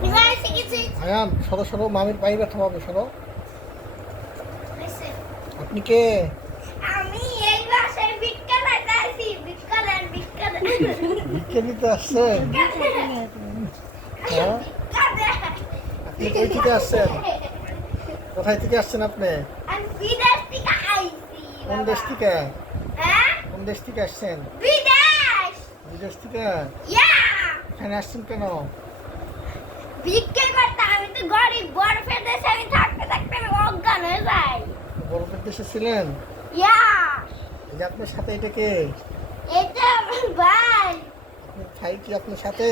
আয়ান সরো সরো, মামির পায়ে ব্যথা পাবে, সরো। আপনি কে? আমি এই বাসায় ভিক্ষা দিতে আসি, ভিক্ষা দেন। ভিক্ষা দিতে আসছেন? হ্যাঁ, আপনি কই থেকে আসছেন? কোথায় থেকে আসছেন আপনি? আমি বিদেশ থেকে আইছি। কোন দেশ থেকে? হ্যাঁ? কোন দেশ থেকে আসছেন? বিদেশ। বিদেশ থেকে? ইয়া! এখানে আসছেন কেন? ভিক্ষা করতে আমি তো গরিব, বরফের দেশে আমি থাকতে আমি অজ্ঞান হয়ে যাই। বরফের দেশে ছিলেন? ইয়া! এই যে আপনার সাথে এটা কে? এটা আমার ভাই। আপনার ভাই কি আপনার সাথে?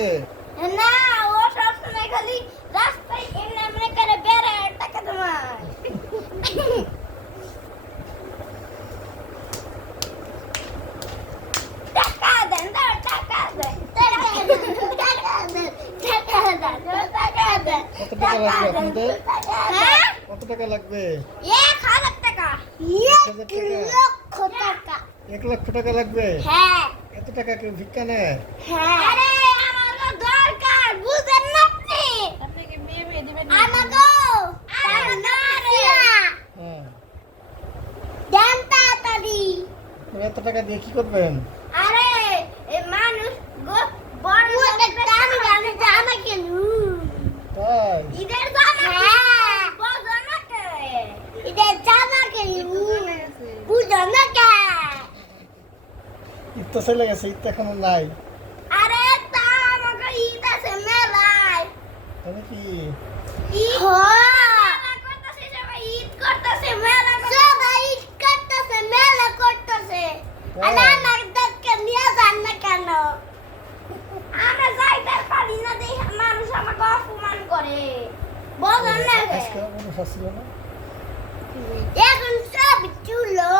না, ও সবসময় খালি রাস্তায় এমনি এমনি করে বেড়ায় টাকা তোমার। টাকা দেন, দাও টাকা দেন, টাকা দেন, টাকা দেন, টাকা দেন, টাকা দেন। কত টাকা লাগবে আপনাদের? হ্যাঁ? কত টাকা লাগবে? 1000 টাকা। 1000 টাকা? 1 লক্ষ টাকা। 1 লক্ষ টাকা লাগবে? হ্যাঁ। এত টাকা কেউ ভিক্ষা নেয়? হ্যাঁ। আরে আমার তো দরকার, বুঝেন না আপনি? আপনি কি মেয়ে দিবেন? আমাগো, আর না রে। হ্যাঁ। দেন তাড়াতাড়ি। আপনি এত টাকা দিয়ে কি করবেন? আরে এই মানুষ বড় জানি আমাকে তাই? ঈদের জামা বুঝো না কে? ঈদের জামা কে বুঝো না কে? ঈদ তো চলে গেছে, ঈদ তো এখনো নাই। আরে তা আমাকে ঈদ আছে মেলায়। তাহলে কি? ঈদ মেলা করতেছে, সবাই ঈদ করতেছে, মেলা সবাই ঈদ করতেছে, মেলা করতেছে। আর আমাদেরকে নিয়ে যান না কেন? আমরা যাইতে পারি না, দেখে মানুষ আমাকে অপমান করে। বুঝো না কে? আজকে কোনো ছিল না? এখন সব চুলো।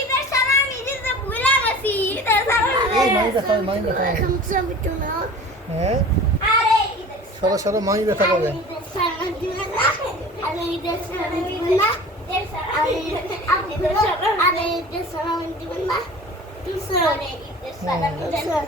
ঈদের সালাম দিতে ভুলে গেছি। ঈদের সালাম এই মাই দেখাও, মাই দেখাও। এখন সব চুলো। হ্যাঁ? আরে ঈদের সরো সরো, মাই ব্যথা পাবে। ঈদের সালাম দিবেন না? আরে ঈদের সালাম দিবেন না? আরে ঈদের সালাম দিবেন না? ঈদের সালাম দিবেন না?